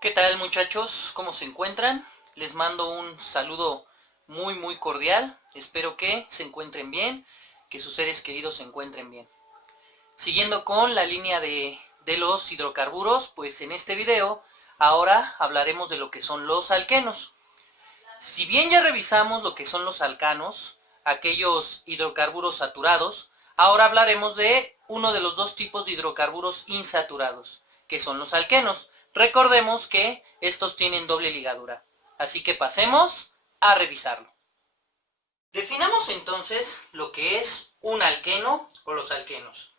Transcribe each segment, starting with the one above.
¿Qué tal, muchachos? ¿Cómo se encuentran? Les mando un saludo muy cordial. Espero que se encuentren bien, que sus seres queridos se encuentren bien. Siguiendo con la línea de los hidrocarburos, pues en este video ahora hablaremos de lo que son los alquenos. Si bien ya revisamos lo que son los alcanos, aquellos hidrocarburos saturados, ahora hablaremos de uno de los dos tipos de hidrocarburos insaturados, que son los alquenos. Recordemos que estos tienen doble ligadura, así que pasemos a revisarlo. Definamos entonces lo que es un alqueno o los alquenos.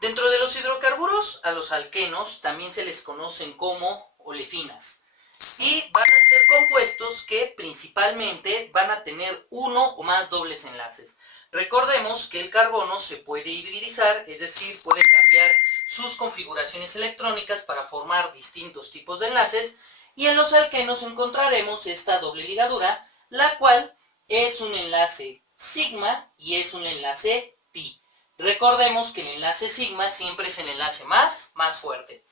Dentro de los hidrocarburos, a los alquenos también se les conocen como olefinas. Y van a ser compuestos que principalmente van a tener uno o más dobles enlaces. Recordemos que el carbono se puede hibridizar, es decir, puede cambiar sus configuraciones electrónicas para formar distintos tipos de enlaces, y en los alquenos encontraremos esta doble ligadura, la cual es un enlace sigma y es un enlace pi. Recordemos que el enlace sigma siempre es el enlace más fuerte.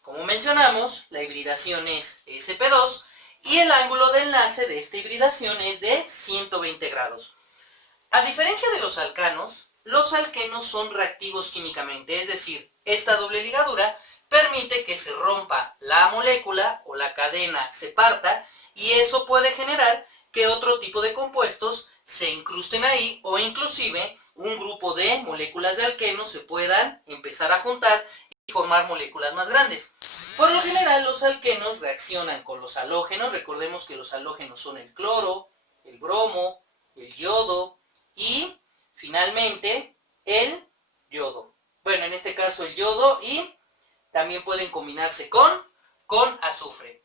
Como mencionamos, la hibridación es sp2 y el ángulo de enlace de esta hibridación es de 120 grados. A diferencia de los alcanos son reactivos químicamente, es decir, esta doble ligadura permite que se rompa la molécula o la cadena se parta, y eso puede generar que otro tipo de compuestos se incrusten ahí, o inclusive un grupo de moléculas de alquenos se puedan empezar a juntar y formar moléculas más grandes. Por lo general, los alquenos reaccionan con los halógenos. Recordemos que los halógenos son el cloro, el bromo, el yodo y finalmente el yodo. Bueno, en este caso el yodo, y también pueden combinarse con azufre.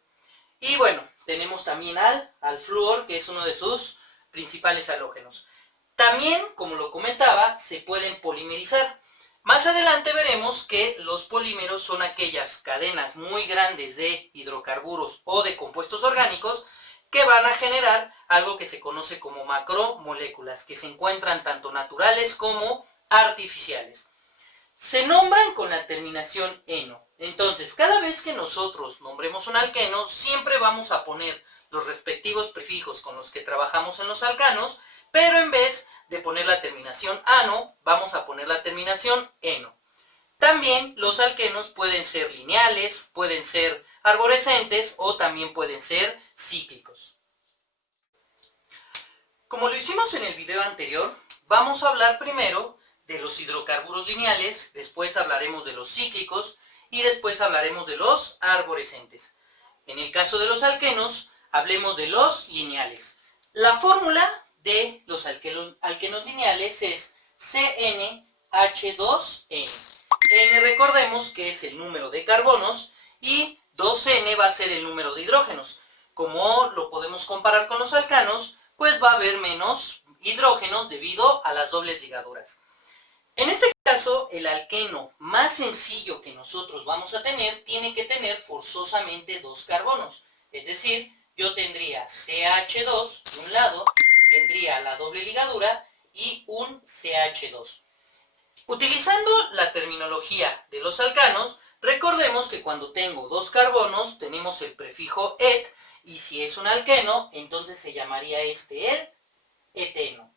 Y bueno, tenemos también al flúor, que es uno de sus principales halógenos. También, como lo comentaba, se pueden polimerizar. Más adelante veremos que los polímeros son aquellas cadenas muy grandes de hidrocarburos o de compuestos orgánicos que van a generar algo que se conoce como macromoléculas, que se encuentran tanto naturales como artificiales. Se nombran con la terminación eno. Entonces, cada vez que nosotros nombremos un alqueno, siempre vamos a poner los respectivos prefijos con los que trabajamos en los alcanos, pero en vez de poner la terminación ano, vamos a poner la terminación eno. También los alquenos pueden ser lineales, pueden ser arborescentes o también pueden ser cíclicos. Como lo hicimos en el video anterior, vamos a hablar primero de los hidrocarburos lineales, después hablaremos de los cíclicos y después hablaremos de los arborescentes. En el caso de los alquenos, hablemos de los lineales. La fórmula de los alquenos lineales es CnH2n. N, recordemos que es el número de carbonos, y 2n va a ser el número de hidrógenos. Como lo podemos comparar con los alcanos, pues va a haber menos hidrógenos debido a las dobles ligaduras. En este caso, el alqueno más sencillo que nosotros vamos a tener tiene que tener forzosamente dos carbonos. Es decir, yo tendría CH2 de un lado, tendría la doble ligadura y un CH2. Utilizando la terminología de los alcanos, recordemos que cuando tengo dos carbonos tenemos el prefijo et, y si es un alqueno, entonces se llamaría este el eteno.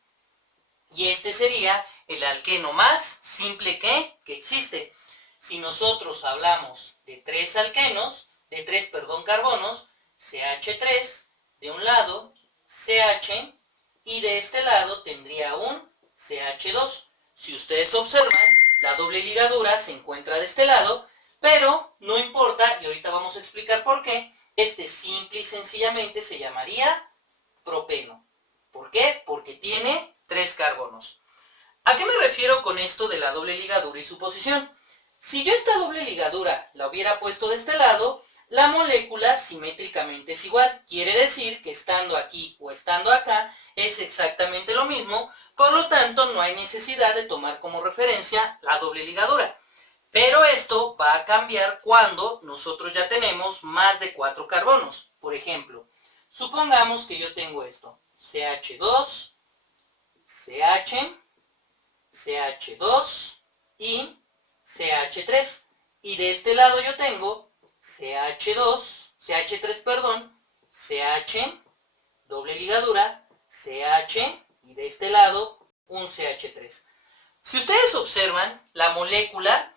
Y este sería el alqueno más simple que existe. Si nosotros hablamos de tres carbonos, CH3 de un lado, CH, y de este lado tendría un CH2. Si ustedes observan, la doble ligadura se encuentra de este lado, pero no importa, y ahorita vamos a explicar por qué. Este simple y sencillamente se llamaría propeno. ¿Por qué? Porque tiene tres carbonos. ¿A qué me refiero con esto de la doble ligadura y su posición? Si yo esta doble ligadura la hubiera puesto de este lado, la molécula simétricamente es igual. Quiere decir que estando aquí o estando acá es exactamente lo mismo, por lo tanto no hay necesidad de tomar como referencia la doble ligadura. Pero esto va a cambiar cuando nosotros ya tenemos más de 4 carbonos. Por ejemplo, supongamos que yo tengo esto, CH2, CH, CH2 y CH3. Y de este lado yo tengo CH2, CH3, perdón, CH, doble ligadura, CH, y de este lado un CH3. Si ustedes observan, la molécula,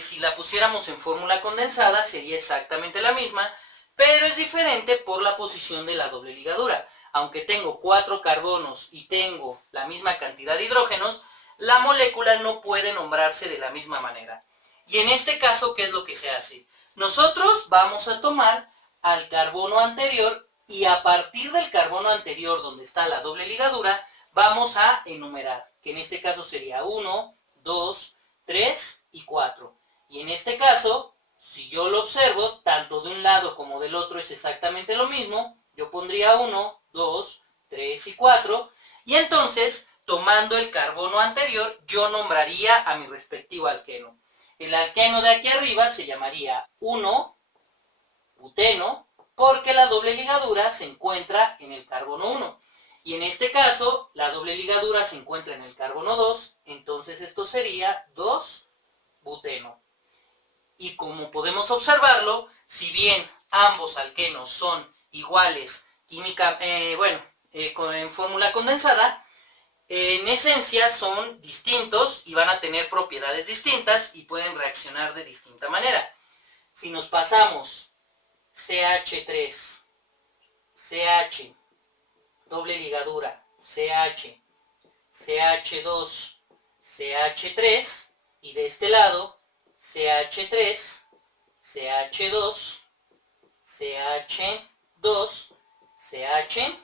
si la pusiéramos en fórmula condensada, sería exactamente la misma, pero es diferente por la posición de la doble ligadura. Aunque tengo 4 carbonos y tengo la misma cantidad de hidrógenos, la molécula no puede nombrarse de la misma manera. Y en este caso, ¿qué es lo que se hace? Nosotros vamos a tomar al carbono anterior y a partir del carbono anterior donde está la doble ligadura, vamos a enumerar, que en este caso sería 1, 2, 3 y 4. Y en este caso, si yo lo observo, tanto de un lado como del otro es exactamente lo mismo, yo pondría 1, 2, 3 y 4, y entonces, tomando el carbono anterior, yo nombraría a mi respectivo alqueno. El alqueno de aquí arriba se llamaría 1, buteno, porque la doble ligadura se encuentra en el carbono 1. Y en este caso, la doble ligadura se encuentra en el carbono 2, entonces esto sería 2-buteno. Y como podemos observarlo, si bien ambos alquenos son iguales en fórmula condensada, en esencia son distintos y van a tener propiedades distintas y pueden reaccionar de distinta manera. Si nos pasamos CH3, CH, doble ligadura, CH, CH2, CH3, y de este lado CH3, CH2, CH2, CH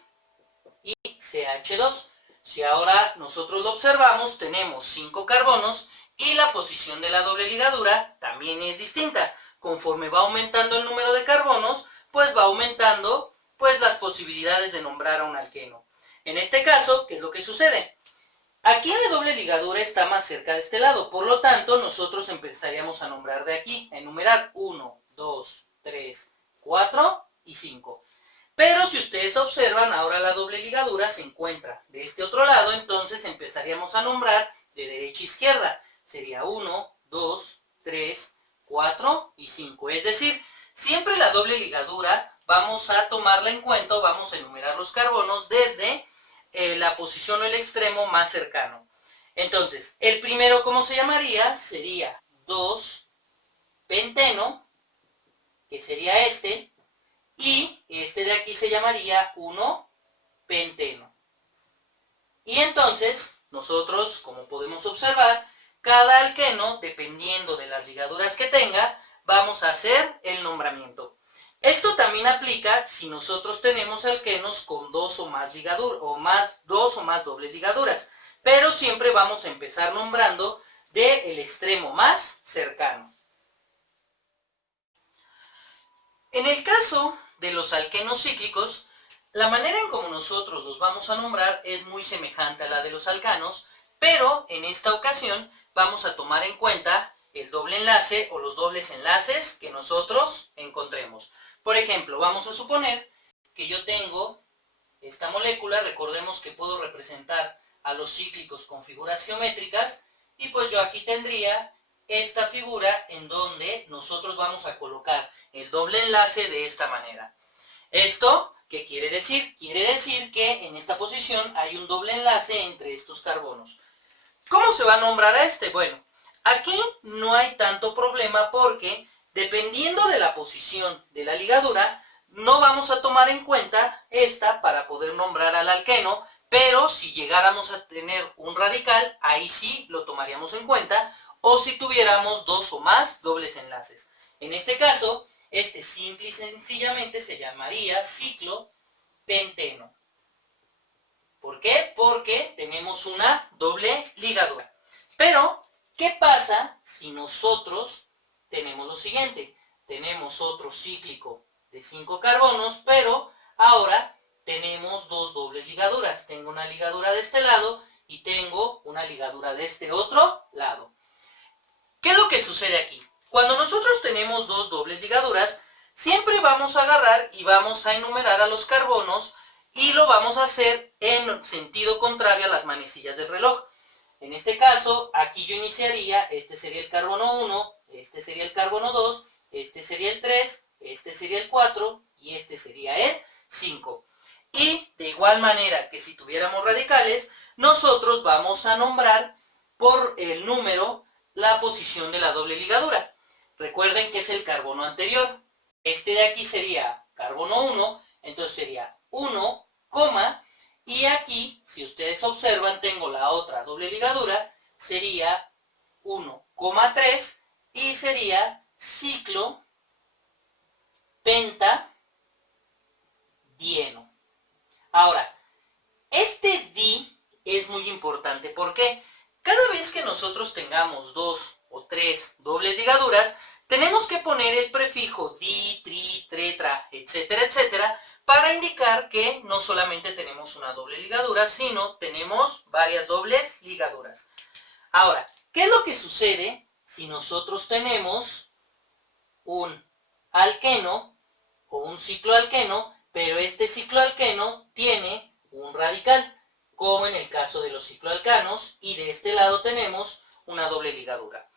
y CH2. Si ahora nosotros lo observamos, tenemos 5 carbonos y la posición de la doble ligadura también es distinta. Conforme va aumentando el número de carbonos, pues va aumentando las posibilidades de nombrar a un alqueno. En este caso, ¿qué es lo que sucede? Aquí la doble ligadura está más cerca de este lado, por lo tanto nosotros empezaríamos a nombrar de aquí, a enumerar 1, 2, 3, 4 y 5. Pero si ustedes observan, ahora la doble ligadura se encuentra de este otro lado, entonces empezaríamos a nombrar de derecha a izquierda. Sería 1, 2, 3, 4 y 5. Es decir, siempre la doble ligadura vamos a tomarla en cuenta, vamos a enumerar los carbonos desde la posición o el extremo más cercano. Entonces, el primero, ¿cómo se llamaría? Sería 2-penteno, que sería este, y este de aquí se llamaría 1-penteno. Y entonces, nosotros, como podemos observar, cada alqueno, dependiendo de las ligaduras que tenga, vamos a hacer el nombramiento. Esto también aplica si nosotros tenemos alquenos con 2 o más ligaduras, 2 o más dobles ligaduras, pero siempre vamos a empezar nombrando del extremo más cercano. En el caso de los alquenos cíclicos, la manera en como nosotros los vamos a nombrar es muy semejante a la de los alcanos, pero en esta ocasión vamos a tomar en cuenta el doble enlace o los dobles enlaces que nosotros encontremos. Por ejemplo, vamos a suponer que yo tengo esta molécula, recordemos que puedo representar a los cíclicos con figuras geométricas, y pues yo aquí tendría esta figura en donde nosotros vamos a colocar el doble enlace de esta manera. ¿Esto qué quiere decir? Quiere decir que en esta posición hay un doble enlace entre estos carbonos. ¿Cómo se va a nombrar a este? Bueno, aquí no hay tanto problema porque dependiendo de la posición de la ligadura, no vamos a tomar en cuenta esta para poder nombrar al alqueno, pero si llegáramos a tener un radical, ahí sí lo tomaríamos en cuenta, o si tuviéramos 2 o más dobles enlaces. En este caso, este simple y sencillamente se llamaría ciclopenteno. ¿Por qué? Porque tenemos una doble ligadura. Pero, ¿qué pasa si nosotros tenemos lo siguiente? Tenemos otro cíclico de 5 carbonos, pero ahora tenemos 2 dobles ligaduras. Tengo una ligadura de este lado y tengo una ligadura de este otro lado. ¿Qué es lo que sucede aquí? Cuando nosotros tenemos 2 dobles ligaduras, siempre vamos a agarrar y vamos a enumerar a los carbonos y lo vamos a hacer en sentido contrario a las manecillas del reloj. En este caso, aquí yo iniciaría, este sería el carbono 1, este sería el carbono 2, este sería el 3 este sería el 4 y este sería el 5. Y de igual manera que si tuviéramos radicales, nosotros vamos a nombrar por el número la posición de la doble ligadura. Recuerden que es el carbono anterior. Este de aquí sería carbono 1, entonces sería 1, y aquí, si ustedes observan, tengo la otra doble ligadura, sería 1,3 y sería ciclo pentadieno. Ahora, este di es muy importante porque cada vez que nosotros tengamos 2 o 3 dobles ligaduras, tenemos que poner el prefijo di, tri, tetra, etcétera, etcétera, para indicar que no solamente tenemos una doble ligadura, sino tenemos varias dobles ligaduras. Ahora, ¿qué es lo que sucede si nosotros tenemos un alqueno o un cicloalqueno, pero este cicloalqueno tiene un radical, como en el caso de los cicloalcanos, y de este lado tenemos una doble ligadura?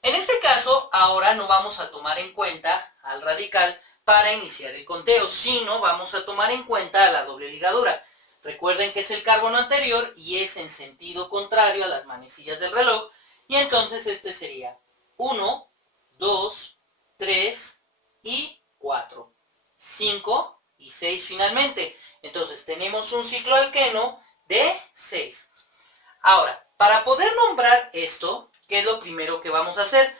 En este caso, ahora no vamos a tomar en cuenta al radical para iniciar el conteo, sino vamos a tomar en cuenta a la doble ligadura. Recuerden que es el carbono anterior y es en sentido contrario a las manecillas del reloj, y entonces este sería 1, 2, 3 y 4, 5 y 6 finalmente. Entonces tenemos un cicloalqueno de 6. Ahora, para poder nombrar esto, ¿qué es lo primero que vamos a hacer?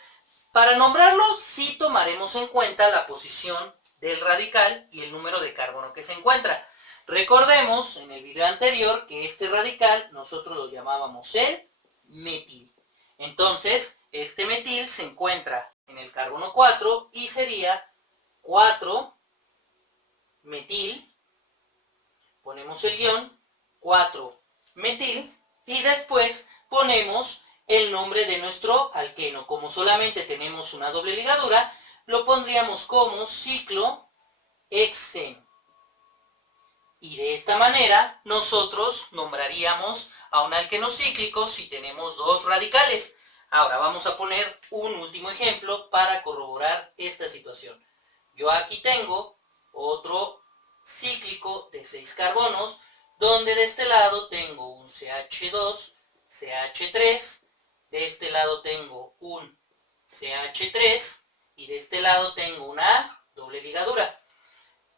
Para nombrarlo, sí tomaremos en cuenta la posición del radical y el número de carbono que se encuentra. Recordemos en el video anterior que este radical nosotros lo llamábamos el metil. Entonces, este metil se encuentra en el carbono 4 y sería 4 metil, ponemos el guión, 4 metil, y después ponemos el nombre de nuestro alqueno. Como solamente tenemos una doble ligadura, lo pondríamos como ciclohexeno. Y de esta manera nosotros nombraríamos a un alqueno cíclico si tenemos dos radicales. Ahora vamos a poner un último ejemplo para corroborar esta situación. Yo aquí tengo otro cíclico de 6 carbonos, donde de este lado tengo un CH2, CH3, de este lado tengo un CH3 y de este lado tengo una doble ligadura.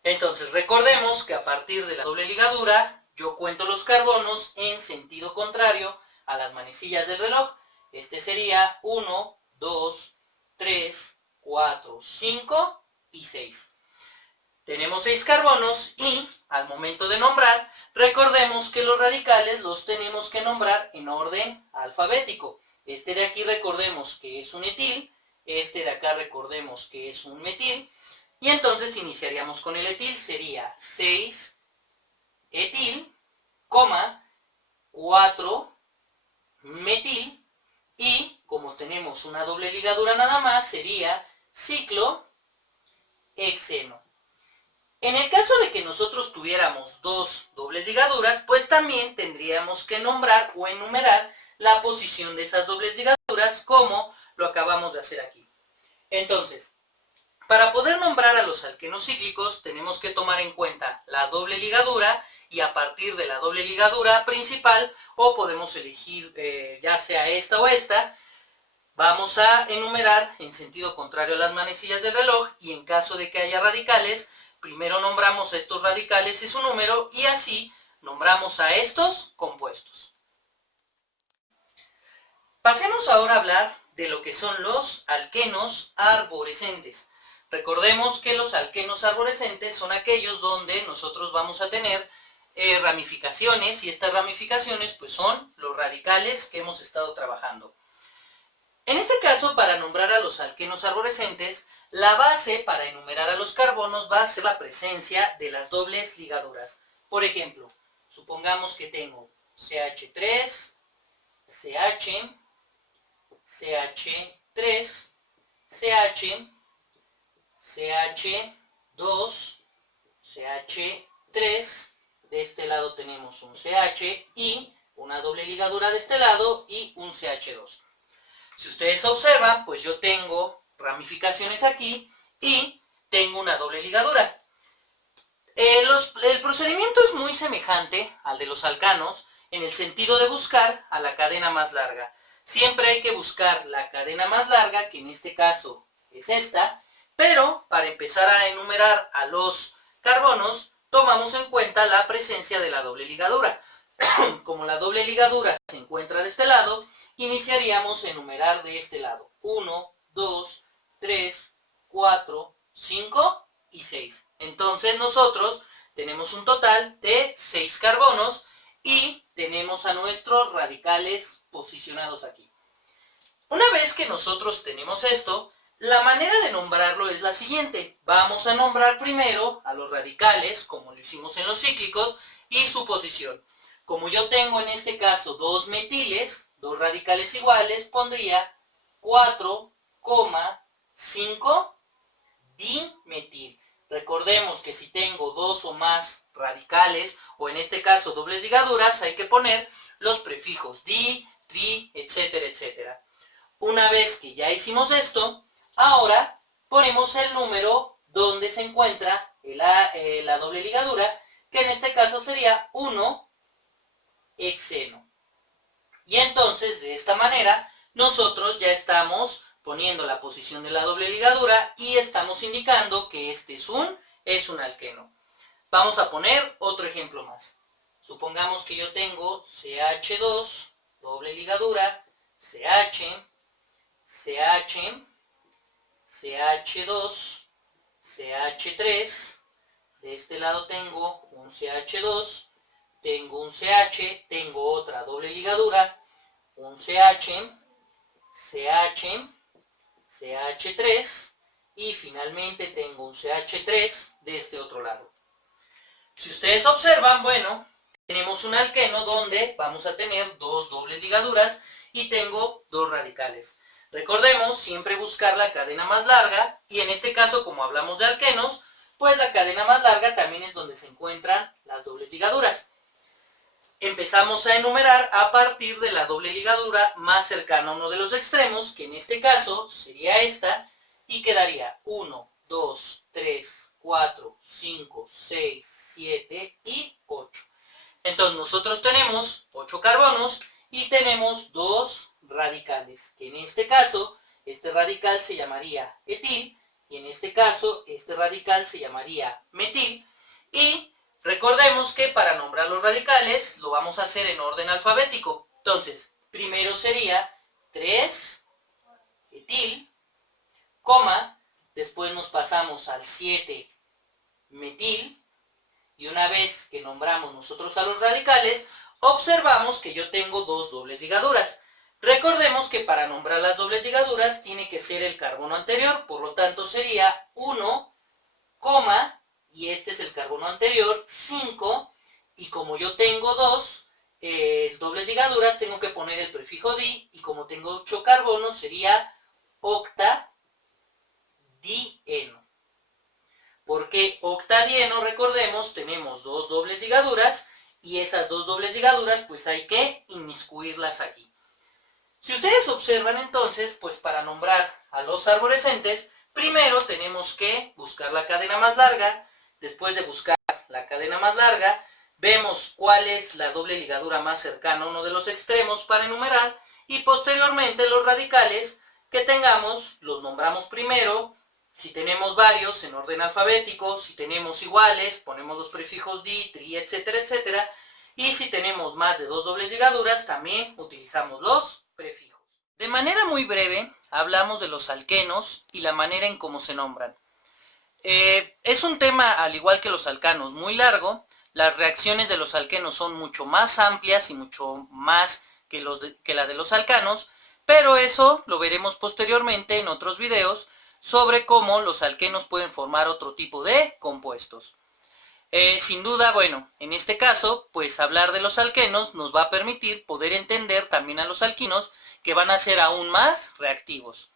Entonces recordemos que a partir de la doble ligadura yo cuento los carbonos en sentido contrario a las manecillas del reloj. Este sería 1, 2, 3, 4, 5 y 6. Tenemos 6 carbonos y al momento de nombrar, recordemos que los radicales los tenemos que nombrar en orden alfabético. Este de aquí recordemos que es un etil, este de acá recordemos que es un metil, y entonces iniciaríamos con el etil, sería 6 etil, 4 metil, y como tenemos una doble ligadura nada más, sería ciclohexeno. En el caso de que nosotros tuviéramos dos dobles ligaduras, pues también tendríamos que nombrar o enumerar la posición de esas dobles ligaduras, como lo acabamos de hacer aquí. Entonces, para poder nombrar a los alquenos cíclicos, tenemos que tomar en cuenta la doble ligadura, y a partir de la doble ligadura principal, o podemos elegir ya sea esta o esta, vamos a enumerar en sentido contrario a las manecillas del reloj, y en caso de que haya radicales, primero nombramos a estos radicales y su número, y así nombramos a estos compuestos. Pasemos ahora a hablar de lo que son los alquenos arborescentes. Recordemos que los alquenos arborescentes son aquellos donde nosotros vamos a tener ramificaciones, y estas ramificaciones pues son los radicales que hemos estado trabajando. En este caso, para nombrar a los alquenos arborescentes, la base para enumerar a los carbonos va a ser la presencia de las dobles ligaduras. Por ejemplo, supongamos que tengo CH3, CH, CH3, CH, CH2, CH3, de este lado tenemos un CH y una doble ligadura de este lado y un CH2. Si ustedes observan, pues yo tengo ramificaciones aquí, y tengo una doble ligadura. El procedimiento es muy semejante al de los alcanos en el sentido de buscar a la cadena más larga. Siempre hay que buscar la cadena más larga, que en este caso es esta, pero para empezar a enumerar a los carbonos, tomamos en cuenta la presencia de la doble ligadura. Como la doble ligadura se encuentra de este lado, iniciaríamos a enumerar de este lado. 1, 2, 3, 4, 5 y 6. Entonces nosotros tenemos un total de 6 carbonos y tenemos a nuestros radicales posicionados aquí. Una vez que nosotros tenemos esto, la manera de nombrarlo es la siguiente. Vamos a nombrar primero a los radicales, como lo hicimos en los cíclicos, y su posición. Como yo tengo en este caso dos metiles, dos radicales iguales, pondría 4,5 dimetil. Recordemos que si tengo dos o más radicales, o en este caso dobles ligaduras, hay que poner los prefijos di, tri, etcétera, etcétera. Una vez que ya hicimos esto, ahora ponemos el número donde se encuentra la doble ligadura, que en este caso sería 1 hexeno. Y entonces, de esta manera, nosotros ya estamos poniendo la posición de la doble ligadura y estamos indicando que este es un alqueno. Vamos a poner otro ejemplo más. Supongamos que yo tengo CH2, doble ligadura, CH, CH, CH2, CH3. De este lado tengo un CH2, tengo un CH, tengo otra doble ligadura, un CH, CH, CH3 y finalmente tengo un CH3 de este otro lado. Si ustedes observan, bueno, tenemos un alqueno donde vamos a tener dos dobles ligaduras y tengo dos radicales. Recordemos siempre buscar la cadena más larga y en este caso, como hablamos de alquenos, pues la cadena más larga también es donde se encuentran las dobles ligaduras. Empezamos a enumerar a partir de la doble ligadura más cercana a uno de los extremos, que en este caso sería esta, y quedaría 1, 2, 3, 4, 5, 6, 7 y 8. Entonces nosotros tenemos 8 carbonos y tenemos dos radicales, que en este caso, este radical se llamaría etil, y en este caso, este radical se llamaría metil, y recordemos que para nombrar los radicales lo vamos a hacer en orden alfabético. Entonces, primero sería 3 etil, coma, después nos pasamos al 7 metil, y una vez que nombramos nosotros a los radicales, observamos que yo tengo dos dobles ligaduras. Recordemos que para nombrar las dobles ligaduras tiene que ser el carbono anterior, por lo tanto sería 1, y este es el carbono anterior, 5, y como yo tengo dos dobles ligaduras, tengo que poner el prefijo di, y como tengo 8 carbonos, sería octadieno. ¿Por qué octadieno? Recordemos, tenemos dos dobles ligaduras, y esas dos dobles ligaduras, pues hay que inmiscuirlas aquí. Si ustedes observan entonces, pues para nombrar a los arborescentes, primero tenemos que buscar la cadena más larga. Después de buscar la cadena más larga, vemos cuál es la doble ligadura más cercana a uno de los extremos para enumerar, y posteriormente los radicales que tengamos los nombramos primero. Si tenemos varios, en orden alfabético. Si tenemos iguales, ponemos los prefijos di, tri, etcétera, etcétera. Y si tenemos más de dos dobles ligaduras, también utilizamos los prefijos. De manera muy breve, hablamos de los alquenos y la manera en cómo se nombran. Es un tema, al igual que los alcanos, muy largo. Las reacciones de los alquenos son mucho más amplias y mucho más que la de los alcanos, pero eso lo veremos posteriormente en otros videos sobre cómo los alquenos pueden formar otro tipo de compuestos. Sin duda, bueno, en este caso, pues hablar de los alquenos nos va a permitir poder entender también a los alquinos, que van a ser aún más reactivos.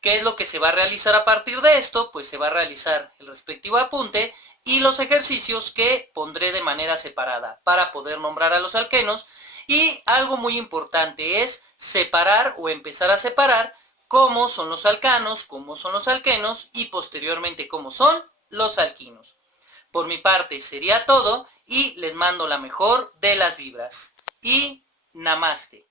¿Qué es lo que se va a realizar a partir de esto? Pues se va a realizar el respectivo apunte y los ejercicios que pondré de manera separada para poder nombrar a los alquenos. Y algo muy importante es separar o empezar a separar cómo son los alcanos, cómo son los alquenos y posteriormente cómo son los alquinos. Por mi parte sería todo y les mando la mejor de las vibras. Y namaste.